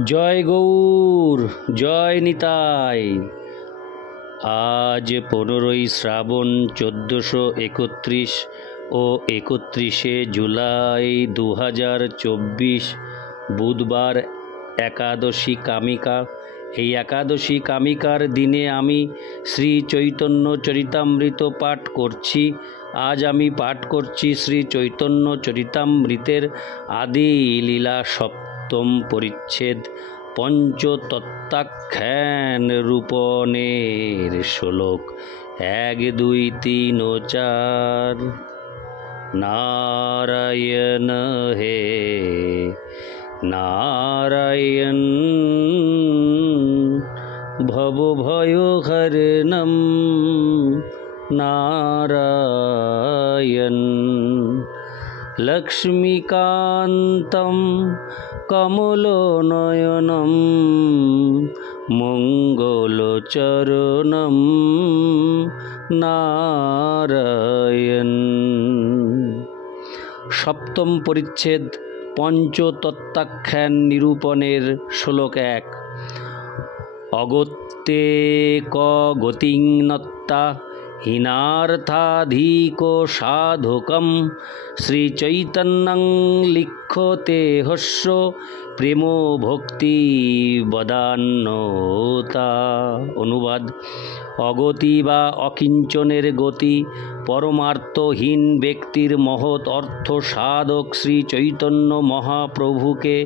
জয় গৌর, জয় নিতাই। আজ 15ই শ্রাবণ 1431 ও 31শে জুলাই 2024 বুধবার, একাদশী কামিকা। এই একাদশী কামিকার দিনে আমি শ্রী চৈতন্য চরিতামৃত পাঠ করছি। আজ আমি পাঠ করছি শ্রী চৈতন্য চরিতামৃতের আদি লীলা সপ্তম পরিচ্ছেদ পঞ্চতত্ত্বাখ্যান রূপনের শ্লোক 1, 2, 3 ও 4। নারায়ণ হে নারায়ণ, ভবভয়হরণম নারায়ণ, লক্ষ্মীকান্তম কমলনয়নম মঙ্গলচরণম নারায়ণ। সপ্তম পরিচ্ছেদ পঞ্চতত্ত্বাখ্যান নিরূপণের শ্লোক 1। অগত্যে ক গতিং নত্তা হীনার্থাধিকো সাধকম শ্রীচৈতন্যং লিখ্যতে হস্য প্রেম ভক্তি বদান্যতা। অনুবাদ: অগতি বা অকিঞ্চনের গতি, পরমার্থহীন ব্যক্তির মহৎ অর্থ সাধক শ্রী চৈতন্য মহাপ্রভুকে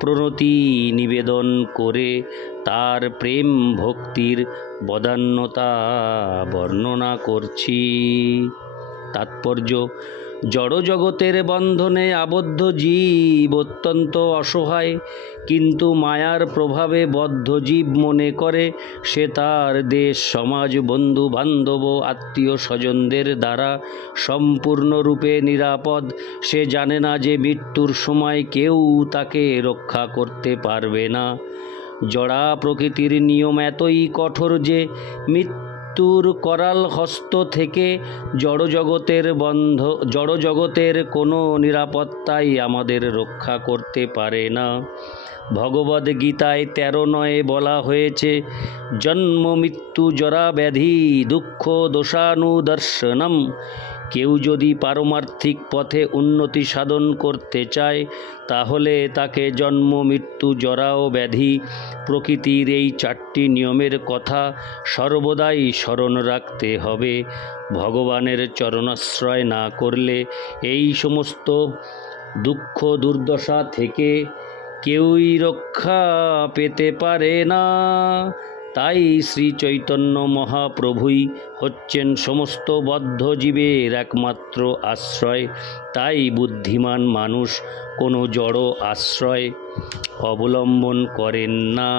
প্রণতি নিবেদন করে তার প্রেম ভক্তির বদান্যতা বর্ণনা করছি। তাৎপর্য: জড়জগতের বন্ধনে আবদ্ধ জীব অত্যন্ত অসহায়, কিন্তু মায়ার প্রভাবে বদ্ধ জীব মনে করে সে তার দেশ, সমাজ, বন্ধু বান্ধব, আত্মীয় স্বজনদের দ্বারা সম্পূর্ণরূপে নিরাপদ। সে জানে না যে মৃত্যুর সময় কেউ তাকে রক্ষা করতে পারবে না। জড়া প্রকৃতির নিয়ম এতই কঠোর যে মৃত্যুর করাল হস্ত থেকে জড়জগতের কোনো নিরাপত্তাই আমাদের রক্ষা করতে পারে না। ভগবদ্গীতায় 13:9 বলা হয়েছে, জন্ম মৃত্যু জরা ব্যাধি দুঃখ দোষানুদর্শনম। কেউ যদি পারমার্থিক পথে উন্নতি সাধন করতে চায় তাহলে তাকে জন্ম মৃত্যু জরা ও ব্যাধি প্রকৃতির এই 4টি নিয়মের কথা সর্বদাই স্মরণ রাখতে হবে। ভগবানের চরণাশ্রয় না করলে এই সমস্ত দুঃখ দুর্দশা থেকে কেউই রক্ষা পেতে পারে না। তাই শ্রী চৈতন্য মহাপ্রভুই হচ্ছেন সমস্ত বদ্ধ জীবের একমাত্র আশ্রয়। তাই বুদ্ধিমান মানুষ কোনো জড় আশ্রয় অবলম্বন করেন না।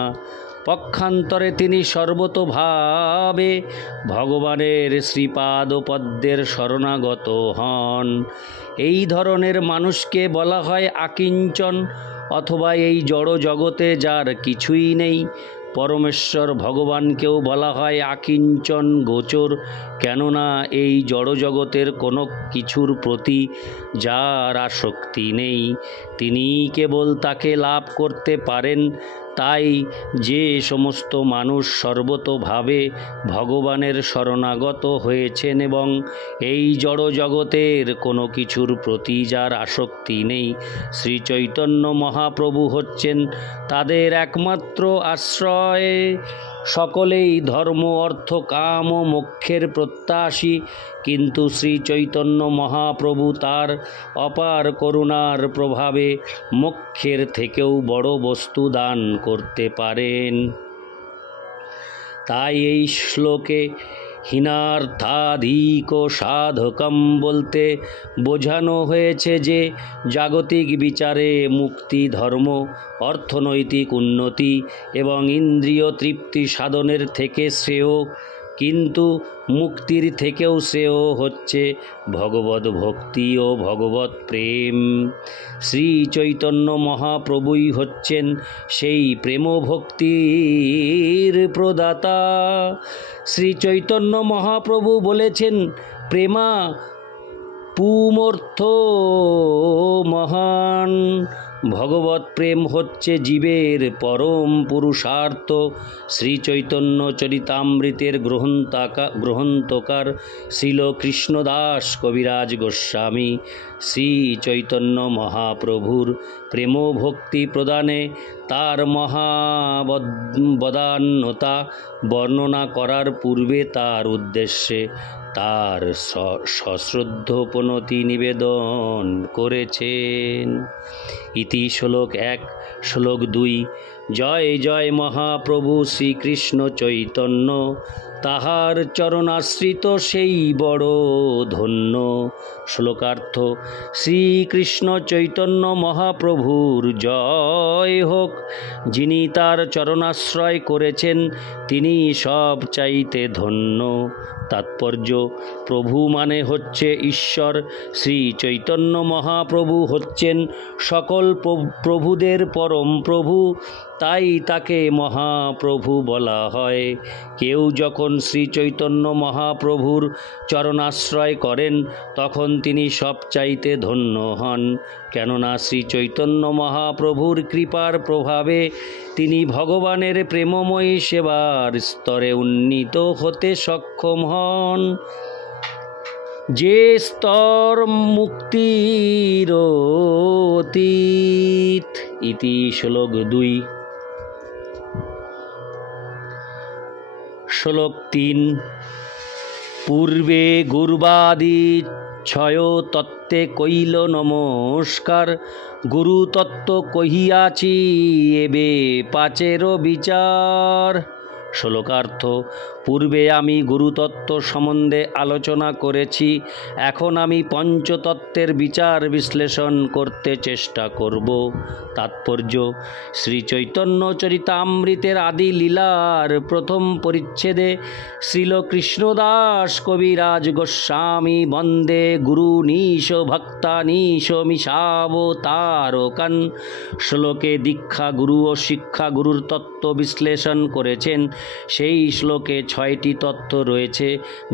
পক্ষান্তরে তিনি সর্বতোভাবে ভগবানের শ্রীপাদপদ্মের শরণাগত হন। এই ধরনের মানুষকে বলা হয় আকিঞ্চন, অথবা এই জড় জগতে যার কিছুই নেই। পরমেশ্বর ভগবানকেও বলা হয় আকিঞ্চন গোচর, কেননা এই জড়জগতের কোনো কিছুর প্রতি যার আসক্তি নেই, তিনি কেবল তাকে লাভ করতে পারেন। তাই যে সমস্ত মানুষ সর্বতোভাবে ভগবানের শরণাগত হয়েছেন এবং এই জড়জগতের কোনো কিছুর প্রতি যার আসক্তি নেই, শ্রী চৈতন্য মহাপ্রভু হচ্ছেন তাদের একমাত্র আশ্রয়। সকলেই ধর্ম, অর্থ, কাম ও মোক্ষের প্রত্যাশী, কিন্তু শ্রী চৈতন্য মহাপ্রভু তার অপার করুণার প্রভাবে মোক্ষের থেকেও বড় বস্তু দান করতে পারেন। তাই এই শ্লোকে হীনার্থাধিক সাধকম বলতে বোঝানো হয়েছে যে জাগতিক বিচারে মুক্তি, ধর্ম, অর্থনৈতিক উন্নতি এবং ইন্দ্রিয় তৃপ্তি সাধনের থেকে শ্রেয়, কিন্তু মুক্তির থেকেও শ্রেয় হচ্ছে ভগবত ভক্তি ও ভগবত প্রেম। শ্রী চৈতন্য মহাপ্রভুই হচ্ছেন সেই প্রেম ভক্তির প্রদাতা। শ্রী চৈতন্য মহাপ্রভু বলেছেন, প্রেমা পুমর্থ মহান ভগবৎ প্রেম হচ্ছে জীবের পরম পুরুষার্থ। শ্রী চৈতন্য চরিতামৃতের গ্রন্থকার শ্রীল কৃষ্ণদাস কবিরাজ গোস্বামী শ্রী চৈতন্য মহাপ্রভুর প্রেম ভক্তি প্রদানে তার মহাবদান্যতা বর্ণনা করার পূর্বে তার উদ্দেশ্যে তার সশ্রদ্ধোপনতি নিবেদন করেছেন। ইতি শ্লোক 1, শ্লোক 2। জয় জয় মহাপ্রভু শ্রীকৃষ্ণ চৈতন্য, তাহার চরণাশ্রিত সেই বড় ধন্য। শ্লোকার্থ: শ্রীকৃষ্ণ চৈতন্য মহাপ্রভুর জয় হোক। যিনি তার চরণাশ্রয় করেছেন তিনি সব চাইতে ধন্য। তাৎপর্য: প্রভু মানে হচ্ছে ঈশ্বর। শ্রী চৈতন্য মহাপ্রভু হচ্ছেন সকল প্রভুদের পরম প্রভু, তাই তাকে মহাপ্রভু বলা হয়। কেউ যখন শ্রী চৈতন্য মহাপ্রভুর চরণাশ্রয় করেন তখন তিনি সবচাইতে ধন্য হন, কেননা শ্রী চৈতন্য মহাপ্রভুর কৃপার প্রভাবে তিনি ভগবানের প্রেমময়ী সেবার স্তরে উন্নীত হতে সক্ষম হন, যে স্তর মুক্তির অতীত। ইতি শ্লোক 2। শ্লোক 3। পূর্বে গুরবাদি ছয় তত্ত্বে কইল নমস্কার, গুরু তত্ত্ব কহিয়াছি এবে পাঁচেরও বিচার। শ্লোকার্থ: পূর্বে আমি গুরুতত্ত্ব সম্বন্ধে আলোচনা করেছি, এখন আমি পঞ্চতত্ত্বের বিচার বিশ্লেষণ করতে চেষ্টা করব। তাৎপর্য: শ্রী চৈতন্য চরিতামৃতের আদি লীলার প্রথম পরিচ্ছেদে শ্রীল কৃষ্ণদাস কবিরাজ গোস্বামী বন্দে গুরুনীশ ভক্তানীশ মিশাবতারকান শ্লোকে দীক্ষা গুরু ও শিক্ষা গুরুর তত্ত্ব বিশ্লেষণ করেছেন। সেই শ্লোকে 6টি তত্ত্ব রয়েছে,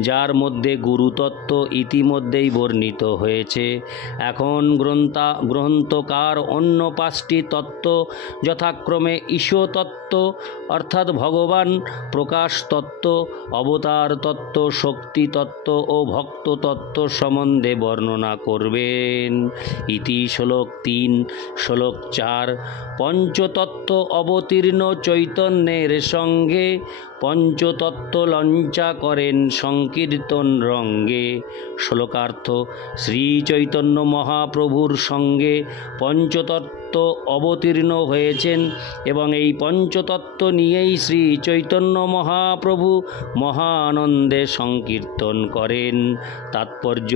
যার মধ্যে গুরুতত্ত্ব ইতিমধ্যেই বর্ণিত হয়েছে। এখন গ্রন্থকার অন্য 5টি তত্ত্ব যথাক্রমে ঈশ্বর তত্ত্ব অর্থাৎ ভগবান, প্রকাশ তত্ত্ব, অবতার তত্ত্ব, শক্তি তত্ত্ব ও ভক্ত তত্ত্ব সম্বন্ধে বর্ণনা করবেন। ইতি শ্লোক 3। শ্লোক 4। পঞ্চতত্ত্ব অবতীর্ণ চৈতন্যের সঙ্গে পঞ্চতত্ত্ব লঞ্চা করেন সংকীর্তন রঙ্গে। শ্লোকার্থ: শ্রী চৈতন্য মহাপ্রভুর সঙ্গে পঞ্চতত্ত্ব অবতীর্ণ হয়েছেন এবং এই পঞ্চতত্ত্ব নিয়েই শ্রী চৈতন্য মহাপ্রভু মহানন্দে সংকীর্তন করেন। তাৎপর্য: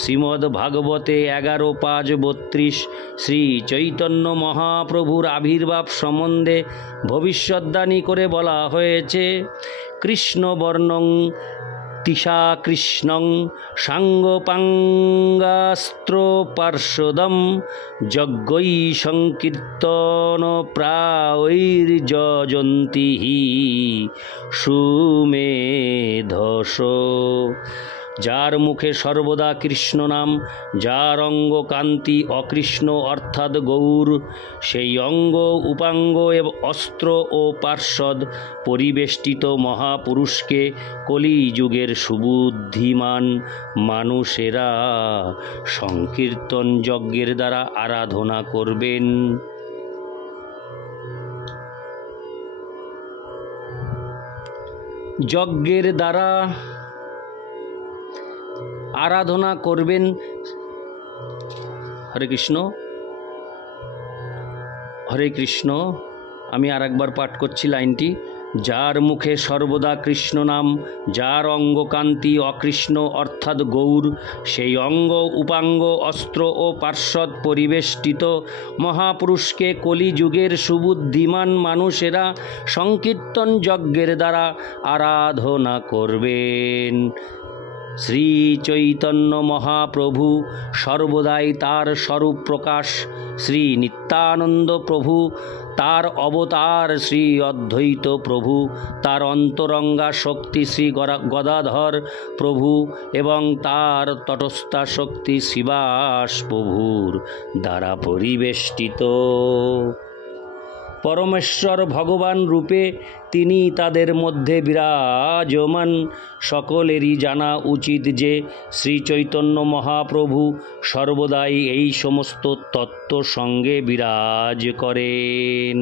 শ্রীমদ্ ভাগবতে 11.5.32 শ্রী চৈতন্য মহাপ্রভুর আবির্ভাব সম্বন্ধে ভবিষ্যদ্বাণী করে বলা হয়েছে, কৃষ্ণবর্ণং তিসা কৃষ্ণং সাঙ্গপাঙ্গাস্ত্র পার্শ্বদম যজ্ঞৈ সংকীর্তন প্রায়ৈর্যজন্তি সুমেধস। যার মুখে সর্বদা কৃষ্ণ নাম, যার অঙ্গ কান্তি অকৃষ্ণ অর্থাৎ গৌর, সেই অঙ্গ উপাঙ্গ এবং অস্ত্র ও পার্শ্বদ পরিবেষ্টিত মহাপুরুষকে কলিযুগের সুবুদ্ধিমান মানুষেরা সংকীর্তন যজ্ঞের দ্বারা আরাধনা করবেন। যজ্ঞের দ্বারা আরাধনা করবেন। হরে কৃষ্ণ, হরে কৃষ্ণ। আমি আরেকবার পাঠ করছি লাইনটি। যার মুখে সর্বদা কৃষ্ণ নাম, যার অঙ্গকান্তি অকৃষ্ণ অর্থাৎ গৌর, সেই অঙ্গ উপাঙ্গ অস্ত্র ও পার্শ্বদ পরিবেষ্টিত মহাপুরুষকে কলিযুগের সুবুদ্ধিমান মানুষেরা সংকীর্তন যজ্ঞের দ্বারা আরাধনা করবেন। শ্রী চৈতন্য মহাপ্রভু সর্বদাই তার স্বরূপ প্রকাশ, শ্রী নিত্যানন্দ প্রভু তার অবতার, শ্রী অদ্বৈত প্রভু তার অন্তরঙ্গা শক্তি, শ্রী গদাধর প্রভু এবং তার তটস্থা শক্তি শিবাস প্রভুর দ্বারা পরিবেষ্টিত। পরমেশ্বর ভগবান রূপে তিনি তাদের মধ্যে বিরাজমান। সকলেরই জানা উচিত যে শ্রী চৈতন্য মহাপ্রভু সর্বদাই এই সমস্ত তত্ত্ব সঙ্গে বিরাজ করেন।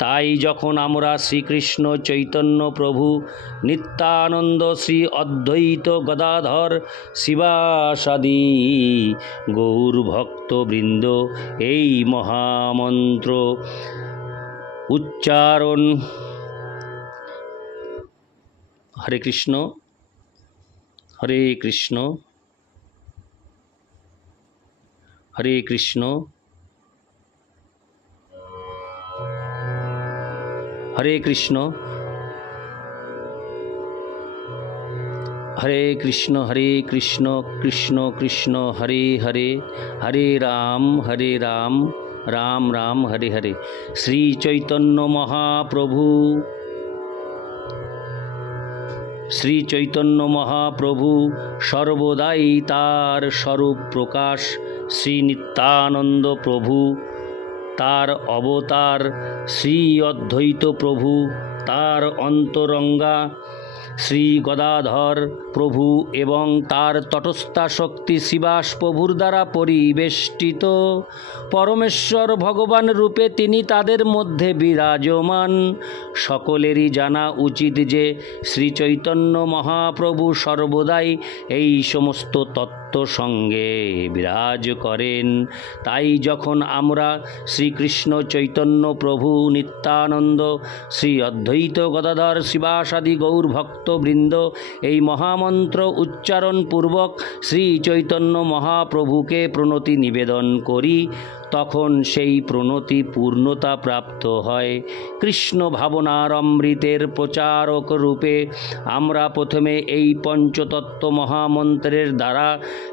তাই যখন আমরা শ্রীকৃষ্ণ চৈতন্য প্রভু নিত্যানন্দ, শ্রী অদ্বৈত গদাধর শিবাসাদি গৌর ভক্তবৃন্দ এই মহামন্ত্র উচ্চারণ হরে কৃষ্ণ হরে কৃষ্ণ হরে কৃষ্ণ হরে কৃষ্ণ হরে কৃষ্ণ হরে কৃষ্ণ কৃষ্ণ কৃষ্ণ হরে হরে, হরে রাম রাম রাম হরে হরে। শ্রী চৈতন্য মহাপ্রভু, শ্রী চৈতন্য মহাপ্রভু সর্বদাই তার স্বরূপ প্রকাশ, শ্রী নিত্যানন্দ প্রভু তার অবতার, শ্রী অদ্বৈত প্রভু তার অন্তরঙ্গা, শ্রী গদাধর প্রভু এবং তার তটস্থা শক্তি শিবাস প্রভুর দ্বারা পরিবেষ্টিত। পরমেশ্বর ভগবান রূপে তিনি তাদের মধ্যে বিরাজমান। সকলেরই জানা উচিত যে শ্রী চৈতন্য মহাপ্রভু সর্বদাই এই সমস্ত তত্ত্ব সঙ্গে বিরাজ করেন। তাই যখন আমরা শ্রীকৃষ্ণ চৈতন্য প্রভু নিত্যানন্দ, শ্রী অদ্বৈত গদাধর শিবাসাদি গৌর ভক্তবৃন্দ এই মহামন্ত্র উচ্চারণ পূর্বক শ্রী চৈতন্য মহাপ্রভুকে প্রণতি নিবেদন করি, তখন সেই প্রণতি পূর্ণতা প্রাপ্ত হয়। কৃষ্ণ ভাবনার অমৃতের প্রচারক রূপে আমরা প্রথমে এই পঞ্চতত্ত্ব মহামন্ত্রের দ্বারা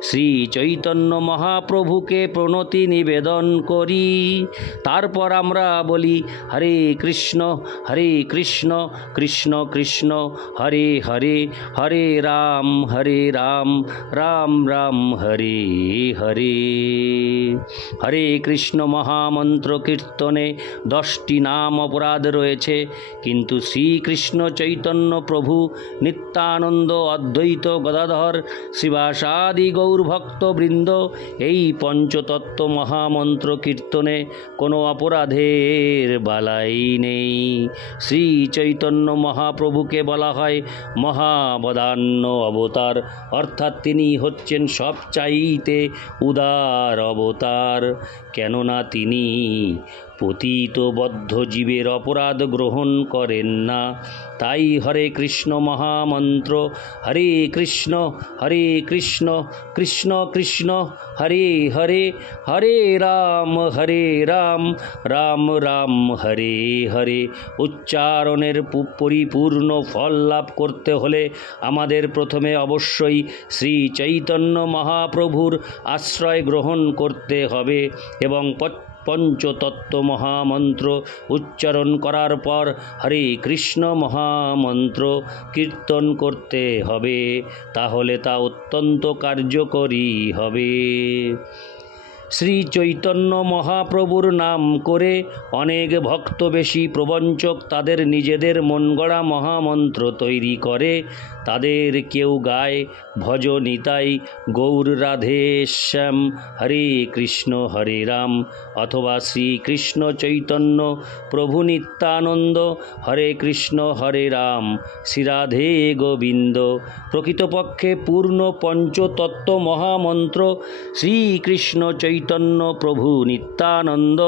শ্রী চৈতন্য মহাপ্রভুকে প্রণতি নিবেদন করি। তারপর আমরা বলি হরে কৃষ্ণ কৃষ্ণ কৃষ্ণ হরে হরে, হরে রাম রাম রাম হরে হরে। হরে কৃষ্ণ মহামন্ত্র কীর্তনে 10টি নাম অপরাধ রয়েছে, কিন্তু শ্রীকৃষ্ণ চৈতন্য প্রভু নিত্যানন্দ অদ্বৈত গদাধর শিবাসাদি গৌর ভক্তবৃন্দ এই পঞ্চতত্ত্ব মহামন্ত্র কীর্তনে কোনো অপরাধের বালাই নেই। শ্রী চৈতন্য মহাপ্রভুকে বলা হয় মহাবদান্য অবতার, অর্থাৎ তিনি হচ্ছেন সবচাইতে উদার অবতার। কেননা তিনি পতিত বদ্ধ জীবের অপরাধ গ্রহণ করেন না। তাই হরে কৃষ্ণ মহামন্ত্র হরে কৃষ্ণ কৃষ্ণ কৃষ্ণ হরে হরে, হরে রাম রাম রাম হরে হরে উচ্চারণের পরিপূর্ণ ফল লাভ করতে হলে আমাদের প্রথমে অবশ্যই শ্রী চৈতন্য মহাপ্রভুর আশ্রয় গ্রহণ করতে হবে এবং পঞ্চতত্ত্ব মহামন্ত্র উচ্চারণ করার পর হরে কৃষ্ণ মহামন্ত্র কীর্তন করতে হবে, তাহলে তা অত্যন্ত কার্যকরী হবে। শ্রী চৈতন্য মহাপ্রভুর নাম করে অনেক ভক্তবেশী প্রবঞ্চক তাদের নিজেদের মনগড়া মহামন্ত্র তৈরি করে। তাদের কেউ গায় ভজ নিতাই গৌর রাধে শ্যাম হরে কৃষ্ণ হরে রাম, অথবা শ্রীকৃষ্ণ চৈতন্য প্রভু নিত্যানন্দ হরে কৃষ্ণ হরে রাম শ্রী রাধে গোবিন্দ। প্রকৃতপক্ষে পূর্ণ পঞ্চতত্ত্ব মহামন্ত্র শ্রীকৃষ্ণ চৈতন্য প্রভু নিত্যানন্দ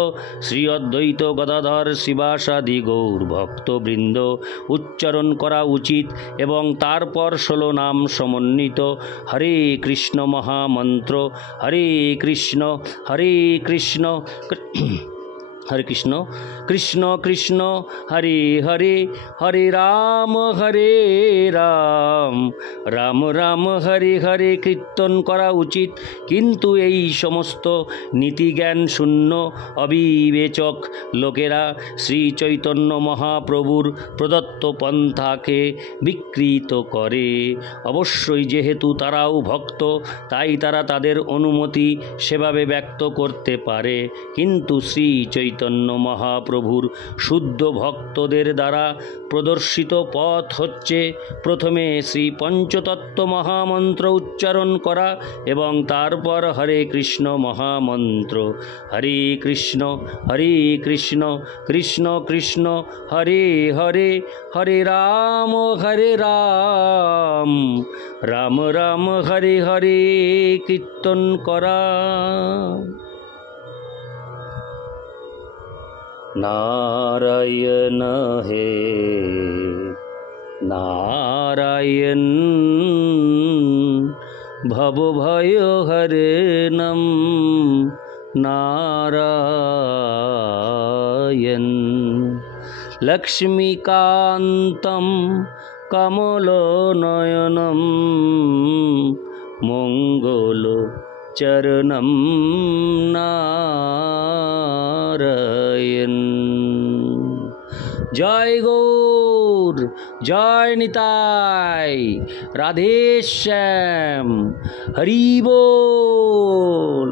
শ্রী অদ্বৈত গদাধর শিবাসাদি গৌর ভক্তবৃন্দ উচ্চারণ করা উচিত এবং তারপর 16 নাম সমন্বিত হরে কৃষ্ণ মহামন্ত্র হরে কৃষ্ণ हरे कृष्ण कृष्ण कृष्ण हरे हरे हरे राम राम राम हरे हरे कीर्तन करा उचित किन्तु এই সমস্ত নীতিজ্ঞান শূন্য অবিবেচক লোকেরা শ্রী চৈতন্য মহাপ্রভুর প্রদত্ত পন্থাকে বিকৃত করে। অবশ্যই যেহেতু তারাও ভক্ত তাই তারা তাদের অনুমতি সেভাবে ব্যক্ত করতে পারে, কিন্তু শ্রী চৈতন্য মহাপ্রভুর শুদ্ধ ভক্তদের দ্বারা প্রদর্শিত পথ হচ্ছে প্রথমে শ্রী পঞ্চতত্ত্ব মহামন্ত্র উচ্চারণ করা এবং তারপর হরে কৃষ্ণ মহামন্ত্র। হরে কৃষ্ণ কৃষ্ণ কৃষ্ণ হরে হরে হরে রাম রাম রাম হরে হরে কীর্তন করা। नारायण हे नारायण भव भय हरणं नारायण लक्ष्मीकान्तं कमलनयनं मंगलो चरणं नारायण। जय गौर जय निताय राधे श्याम हरि बोल।